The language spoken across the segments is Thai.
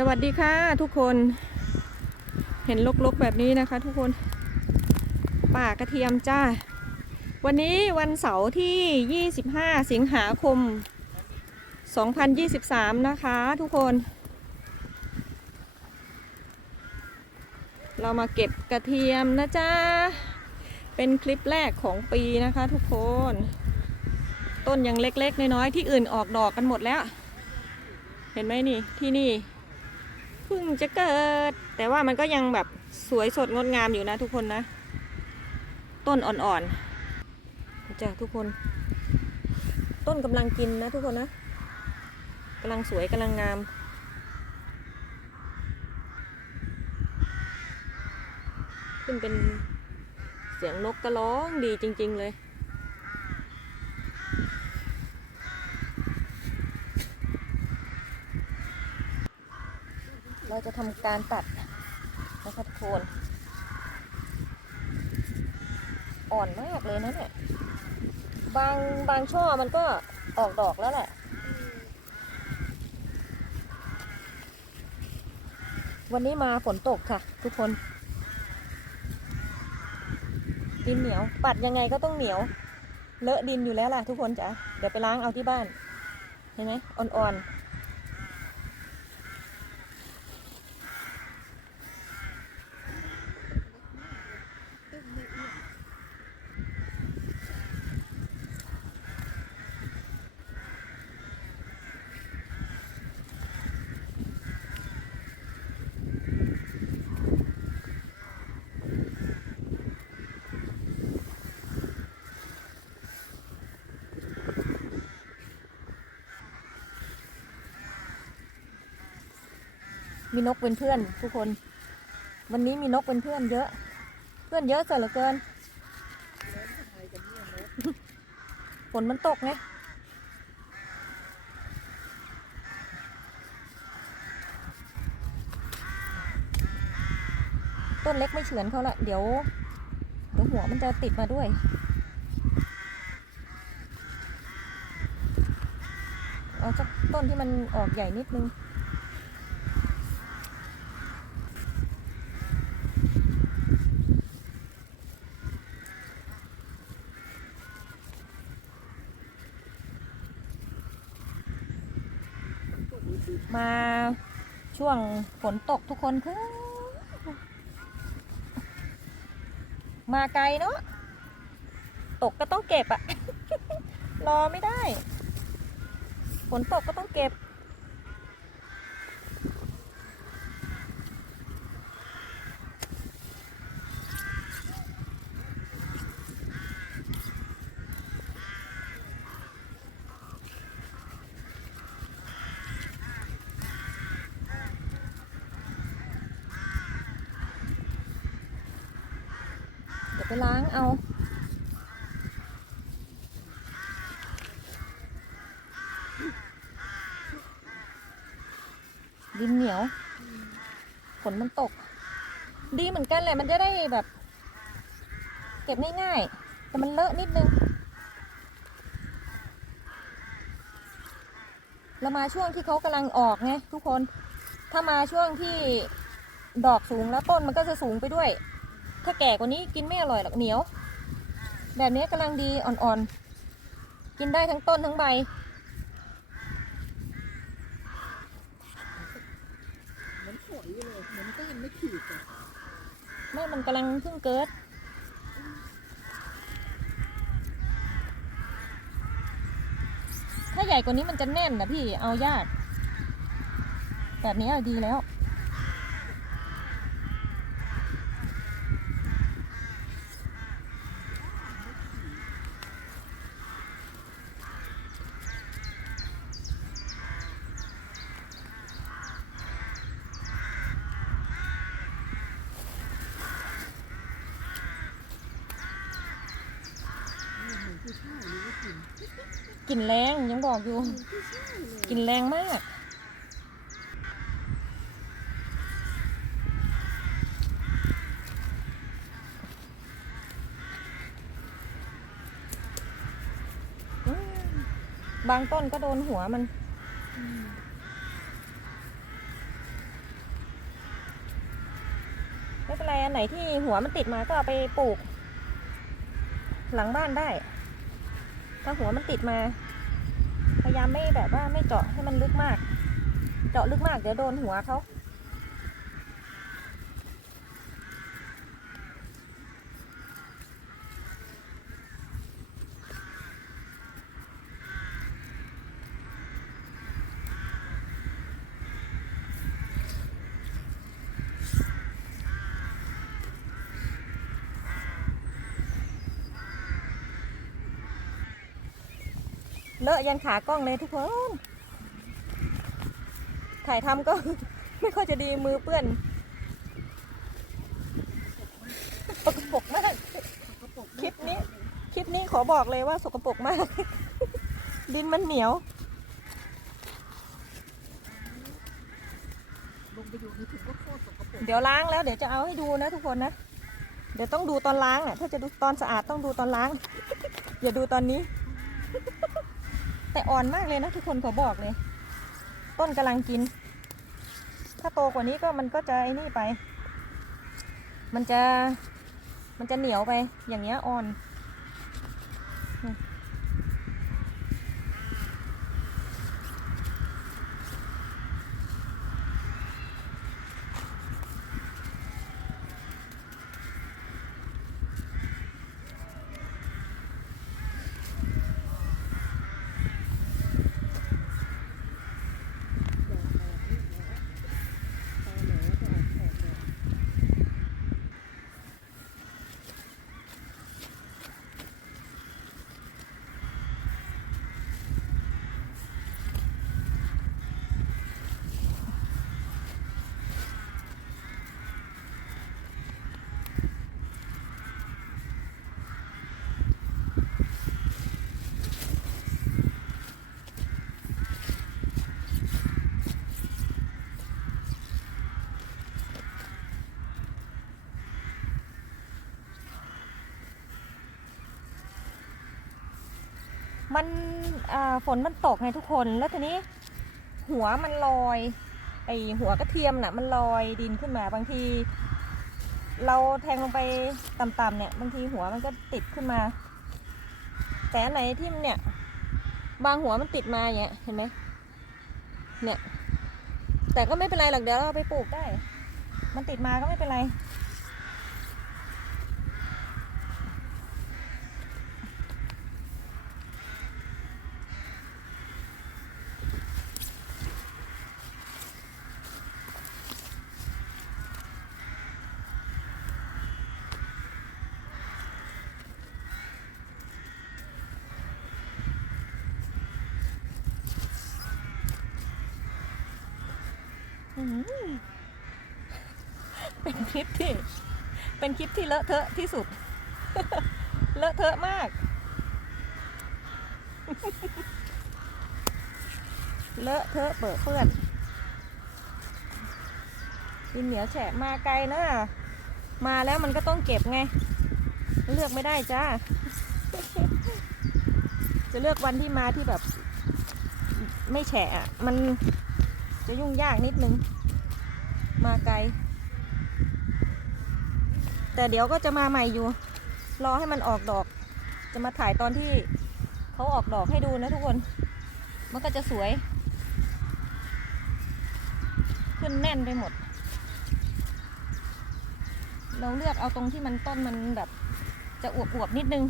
สวัสดีค่ะทุกคนเห็นลกๆแบบนี้นะคะ ทุกคน ป่ากระเทียมจ้า วันนี้วันเสาร์ที่ 25 สิงหาคม 2023 นะคะ ทุกคน เรามาเก็บกระเทียมนะจ๊ะเป็นคลิปแรกของปีนะคะ ทุกคน ต้นยังเล็กๆ น้อยๆ ที่อื่นออกดอกกันหมดแล้ว เห็นไหมนี่ที่นี่ พิ่งจะเกิด แต่ว่ามันก็ยังแบบสวยสดงดงามอยู่นะทุกคนนะ ต้นอ่อนๆจ้ะทุกคน ต้นกำลังกินนะทุกคนนะกำลังสวยกำลังงามขึ้นเป็นเสียงนกกระร้องดีจริง ๆ เลย เราจะทำการตัดนะคะทุกคนอ่อนมากเลยนะเนี่ยบางบางช่อมันก็ออกดอกแล้วแหละวันนี้มาฝนตกค่ะ ทุกคน ดินเหนียว ปัดยังไงก็ต้องเหนียว เลอะดินอยู่แล้วล่ะทุกคนจ๋าเดี๋ยวไปล้างเอาที่บ้าน เห็นไหมอ่อนๆ มีนกเป็นเพื่อนทุกคน วันนี้มีนกเป็นเพื่อนเยอะ เพื่อนเยอะเสียเหลือเกินฝนมันตกไงต้นเล็กไม่เฉือนเขาละเดี๋ยวเดี๋ยวหัวมันจะติดมาด้วยเอาสักต้นที่มันออกใหญ่นิดนึง มาช่ วงฝนตกทุกคนคือมาไกลเนาะตกก็ต้องเก็บอะรอไม่ได้ ฝนตกก็ต้องเก็บ ไปล้างเอา ดินเหนียวฝนมันตก ดีเหมือนกันแหละมันจะได้แบบ เก็บง่ายๆ แต่มันเลอะนิดนึง เรามาช่วงที่เขากำลังออกไงทุกคน ถ้ามาช่วงที่ดอกสูงแล้วต้นมันก็จะสูงไปด้วย ถ้าแก่กว่านี้กินไม่อร่อยหรอกเหนียว แบบนี้กำลังดีอ่อนๆ กินได้ทั้งต้นทั้งใบเหมือนฝอยเลยเหมือนก้านไม่ขีดอะไม่มันกำลังเพิ่งเกิดถ้าใหญ่กว่านี้มันจะแน่นนะพี่เอายาก แบบนี้ดีแล้ว กลิ่นแรงยังบอกอยู่กลิ่นแรงมากบางต้นก็โดนหัวมัน ไม่เป็นไรอันไหนที่หัวมันติดมาก็เอาไปปลูก หลังบ้านได้ ถ้าหัวมันติดมา พยายามไม่แบบว่าไม่เจาะให้มันลึกมาก เจาะลึกมากเดี๋ยวโดนหัวเขา เลอะยันขากล้องเลยทุกคนถ่ายทำก็ไม่ค่อยจะดีมือเปื้อนสกปรกมากคลิปนี้ คลิปนี้ขอบอกเลยว่าสกปรกมาก ดินมันเหนียวลงไปอยู่ในถุงก็โคตรสกปรกเดี๋ยวล้างแล้วเดี๋ยวจะเอาให้ดูนะทุกคนนะ เดี๋ยวต้องดูตอนล้างอะถ้าจะดูตอนสะอาดต้องดูตอนล้าง อย่าดูตอนนี้ แต่อ่อนมากเลยนะทุกคนขอบอกเลย ต้นกำลังกิน ถ้าโตกว่านี้ก็มันก็จะไอ้นี่ไป มันจะมันจะเหนียวไปอย่างเงี้ยอ่อน มันฝนมันตกไงทุกคนแล้วทีนี้หัวมันลอยไอหัวกระเทียมน่ะมันลอยดินขึ้นมาบางที เราแทงลงไปต่ำๆเนี่ยบางทีหัวมันก็ติดขึ้นมา แต่ไหนที่มันเนี่ยบางหัวมันติดมาอย่างเงี้ยเห็นไหมเนี่ย แต่ก็ไม่เป็นไรหรอกเดี๋ยวเราไปปลูกได้ มันติดมาก็ไม่เป็นไร อืมเป็นคลิป ที่เป็นคลิปที่เลอะเทอะที่สุด เลอะเทอะมาก เลอะเทอะเปื้อเปื้อนดินเหนียวแฉะมาไกลนะ มาแล้วมันก็ต้องเก็บไง เลือกไม่ได้จ้า จะเลือกวันที่มาที่แบบ ไม่แฉะมันจะยุ่งยากนิดนึง มาไกล แต่เดี๋ยวก็จะมาใหม่อยู่ รอให้มันออกดอก จะมาถ่ายตอนที่เขาออกดอกให้ดูนะทุกคน มันก็จะสวย ขึ้นแน่นไปหมด เราเลือกเอาตรงที่มันต้นมันแบบจะอวบๆนิดนึง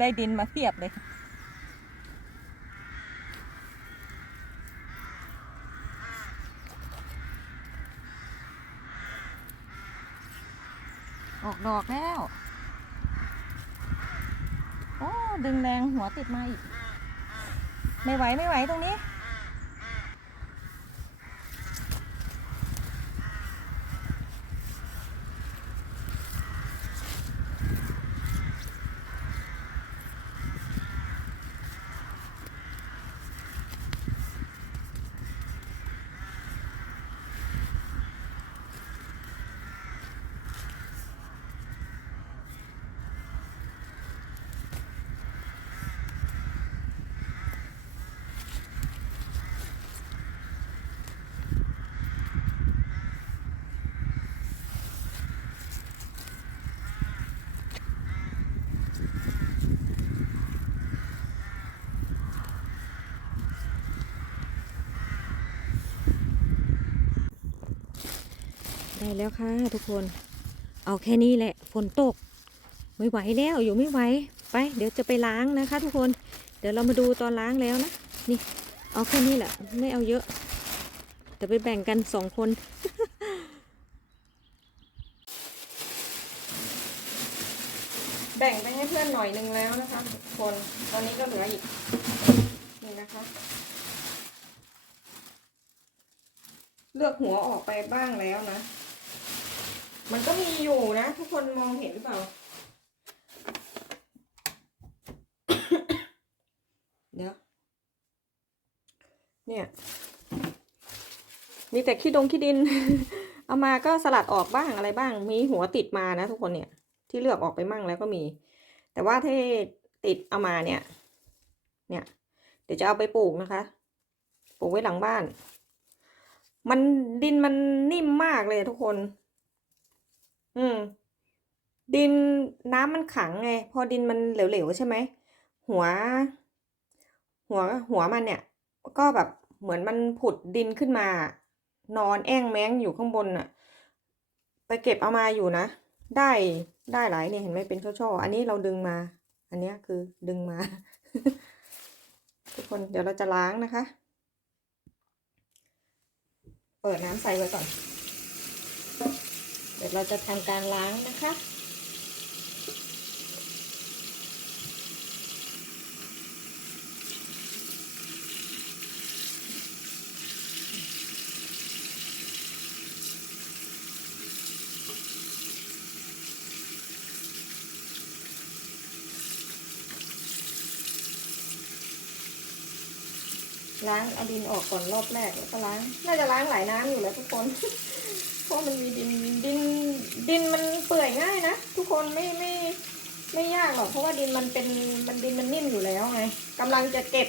ได้ดินมาเสียบเลย ออกดอกแล้ว โอ้ ดึงแรงหัวติดมาอีก ไม่ไหวไม่ไหวตรงนี้ ได้แล้วค่ะทุกคน เอาแค่นี้แหละ ฝนตก ไม่ไหวแล้วอยู่ไม่ไหว ไป เดี๋ยวจะไปล้างนะคะ ทุกคน เดี๋ยวเรามาดูตอนล้างแล้วนะ นี่ เอาแค่นี้แหละ ไม่เอาเยอะเดี๋ยวไปแบ่งกันสองคนแบ่งไปให้เพื่อนหน่อยนึงแล้วนะคะทุกคนตอนนี้ก็เหลืออีกนี่นะคะ เลือกหัวออกไปบ้างแล้วนะ มันก็มีอยู่นะ ทุกคนมองเห็นหรือเปล่า เดี๋ยว เนี่ย มีแต่ขี้ดงขี้ดิน เอามาก็สลัดออกบ้างอะไรบ้าง มีหัวติดมานะทุกคนเนี่ย ที่เลือกออกไปมั่งแล้วก็มี แต่ว่าที่ติดเอามาเนี่ย เนี่ย เดี๋ยวจะเอาไปปลูกนะคะ ปลูกไว้หลังบ้าน มันดินมันนิ่มมากเลยทุกคน อืม ดินน้ำมันขังไง พอดินมันเหลวๆใช่ไหม หัว หัวหัวมันเนี่ย ก็แบบเหมือนมันผุดดินขึ้นมา นอนแอ่งแม้งอยู่ข้างบนน่ะ ไปเก็บเอามาอยู่นะ ได้ได้หลายเนี่ยเห็นไหมเป็นช่อๆอันนี้เราดึงมา อันเนี้ยคือดึงมา ทุกคนเดี๋ยวเราจะล้างนะคะ เปิดน้ำใส่ไว้ก่อน ดี๋ยวเราจะทำการล้างนะคะ ล้างเอาดินออกก่อนรอบแรกแล้วก็ล้าง น่าจะล้างหลายน้ำอยู่แล้วทุกคน เพราะมันมีดิน ดินมันเปื่อยง่ายนะ ทุกคนไม่ไม่ไม่ยากหรอกเพราะว่าดินมันเป็นมันดินมันนิ่มอยู่แล้วไงกำลังจะเก็บ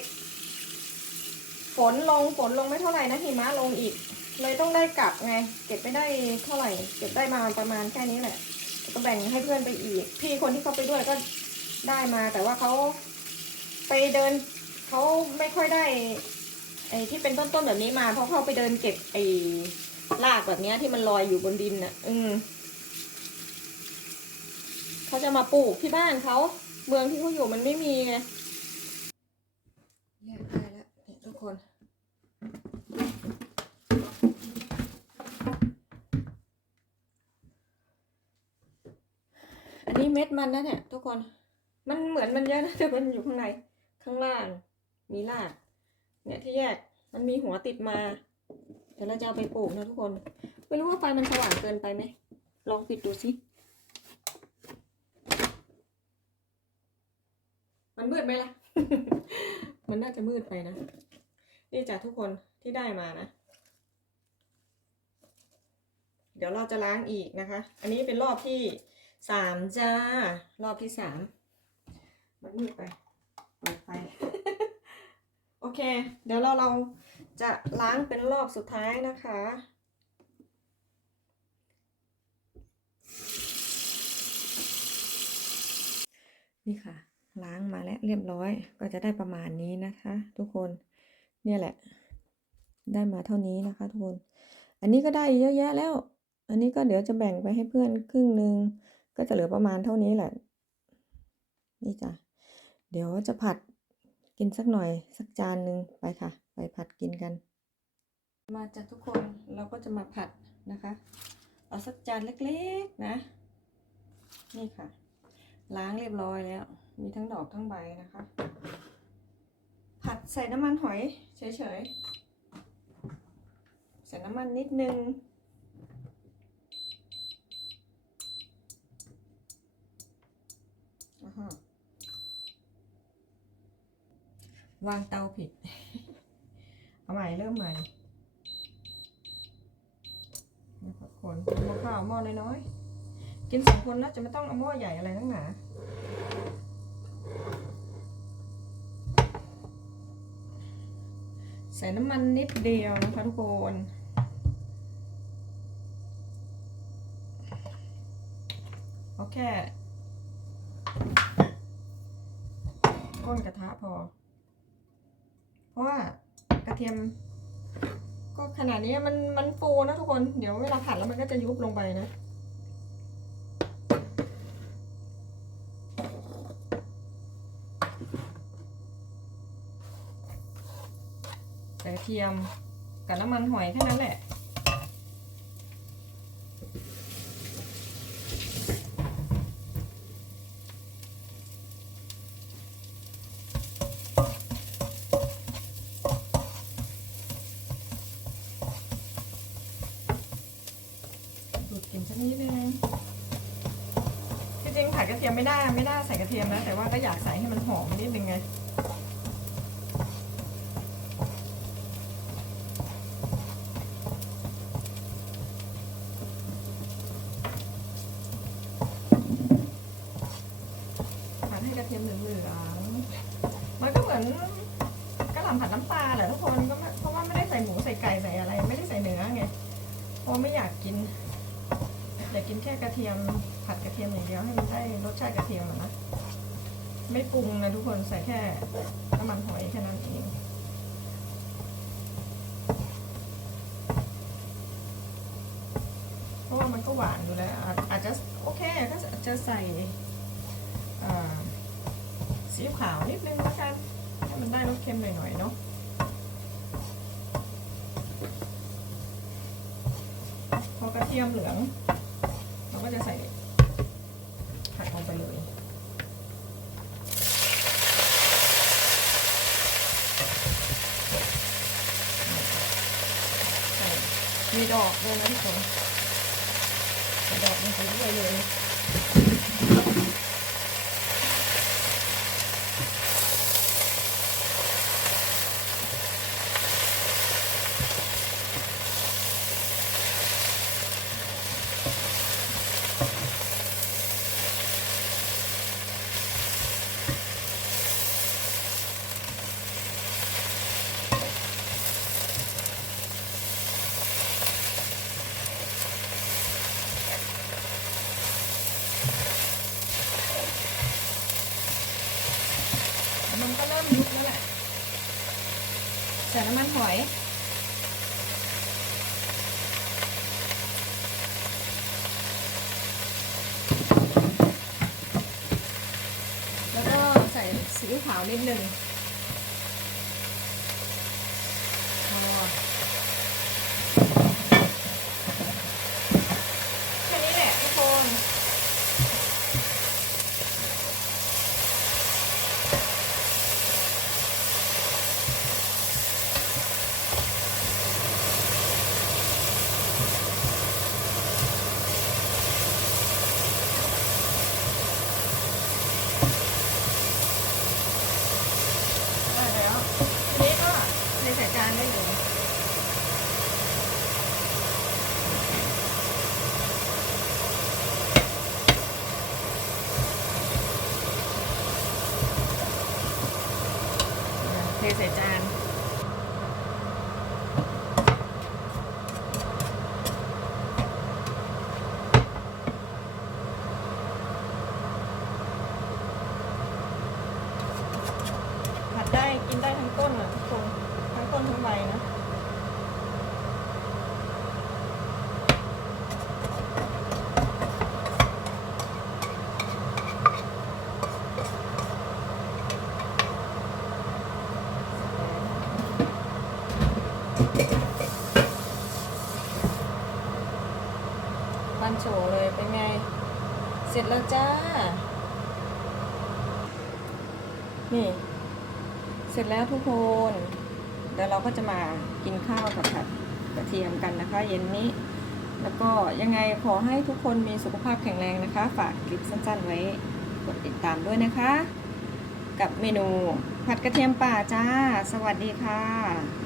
ฝนลงฝนลงไม่เท่าไหร่นะหิมะลงอีก เลยต้องได้กลับไง เก็บไม่ได้เท่าไหร่ เก็บได้มาประมาณแค่นี้แหละก็แบ่งให้เพื่อนไปอีก พี่คนที่เขาไปด้วยก็ได้มา แต่ว่าเขาไปเดินเขาไม่ค่อยได้ไอ้ที่เป็นต้นๆแบบนี้มาเพราะเขาไปเดินเก็บไอ้รากแบบนี้ที่มันลอยอยู่บนดินน่ะ อืม เขาจะมาปลูกที่บ้านเขาเมืองที่เขาอยู่มันไม่มีไงแยกได้แล้วเนี่ยทุกคน อันนี้เม็ดมันนะเนี่ยทุกคน มันเหมือนมันเยอะนะแต่มันอยู่ข้างในข้างล่าง มีราก เนี่ยที่แยกมันมีหัวติดมา เดี๋ยวเราจะเอาไปปลูกนะทุกคน ไม่รู้ว่าไฟมันสว่างเกินไปไหมลองปิดดูสิ มันมืดไหมล่ะ มันน่าจะมืดไปนะ นี่จากทุกคนที่ได้มานะ เดี๋ยวเราจะล้างอีกนะคะ อันนี้เป็นรอบที่สามจ้า รอบที่สาม มันมืดไปเปิดไฟโอเค เดี๋ยวเราเราจะล้างเป็นรอบสุดท้ายนะคะนี่ค่ะ ล้างมาแล้วเรียบร้อย ก็จะได้ประมาณนี้นะคะ ทุกคน เนี่ยแหละ ได้มาเท่านี้นะคะทุกคน อันนี้ก็ได้เยอะแยะแล้ว อันนี้ก็เดี๋ยวจะแบ่งไปให้เพื่อนครึ่งหนึ่งก็จะเหลือประมาณเท่านี้แหละ นี่จ้ะ เดี๋ยวจะผัดกินสักหน่อยสักจานหนึ่งไปค่ะ ไปผัดกินกัน มาจากทุกคนเราก็จะมาผัดนะคะ เอาสักจานเล็กๆนะ นี่ค่ะ ล้างเรียบร้อยแล้ว มีทั้งดอกทั้งใบนะคะ ผัดใส่น้ำมันหอยเฉยๆ ใส่น้ำมันนิดนึง วางเตาผิด เอาใหม่เริ่มใหม่นะครับคนหม้อข้าวหม้อน้อยๆ กินสองคนนะจะไม่ต้องเอาหม้อใหญ่อะไรนักหนา ใส่น้ำมันนิดเดียวนะคะทุกคนเอาแค่ก้นกระทะพอ เพราะว่ากระเทียม ก็ขนาดนี้มันมันฟูนะทุกคน เดี๋ยวเวลาผัดแล้วมันก็จะยุบลงไปนะ ใส่กระ เทียมกับน้ำมันหอยแค่นั้นแหละ ดูดกลิ่นสักนิดนึงจริงๆผัดกระเทียมไม่ได้ไม่ได้ใส่กระเทียมนะแต่ว่าก็อยากใส่ให้มันหอมนิดนึงไง ผัดให้กระเทียมเหลืองๆมันก็เหมือนกระหล่ำผัดน้ำปลาแหละทุกคนก็ไม่เพราะว่าไม่ได้ใส่หมูใส่ไก่ใส่อะไร ไม่ได้ใส่เนื้อไงเพราะไม่อยากกินอยากกินแค่กระเทียมผัดกระเทียมอย่างเดียวให้มันได้รสชาติกระเทียมอะนะไม่ปรุงนะทุกคน ใส่แค่น้ำมันหอยแค่นั้นเองเพราะว่ามันก็หวานอยู่แล้ว อาจจะโอเคก็จะใส่ซีอิ๊วขาวนิดนึงแล้วกันให้มันได้รสเค็มหน่อยๆเนาะพอกระเทียมเหลือง เราก็จะใส่ผักลงไปเลยใส่มี ดอกเลยนะทุกคนใส่ดอกลงไปด้วยเลย มันก็เริ่มยุบแล้วแหละ ใส่น้ำมันหอย แล้วก็ใส่ซีอิ๊วขาวนิดนึงพอแค่นี้แหละทุกคน ได้แล้วทีนี้ก็เทใส่จานได้เลยเทใส่จานผัดได้กินได้ทั้งต้นอะทุกคนทั้งต้นทั้งใบนะปันโฉเลยเป็นไง ส เสร็ จแล้วจ้า นี่ เสร็จแล้วทุกคน เดี๋ยวเราก็จะมากินข้าวกับผัดกระเทียมกันนะคะ เย็นนี้ แล้วก็ยังไงขอให้ทุกคนมีสุขภาพแข็งแรงนะคะ ฝากคลิปสั้นๆไว้กดติดตามด้วยนะคะ กับเมนูผัดกระเทียมป่าจ้า สวัสดีค่ะ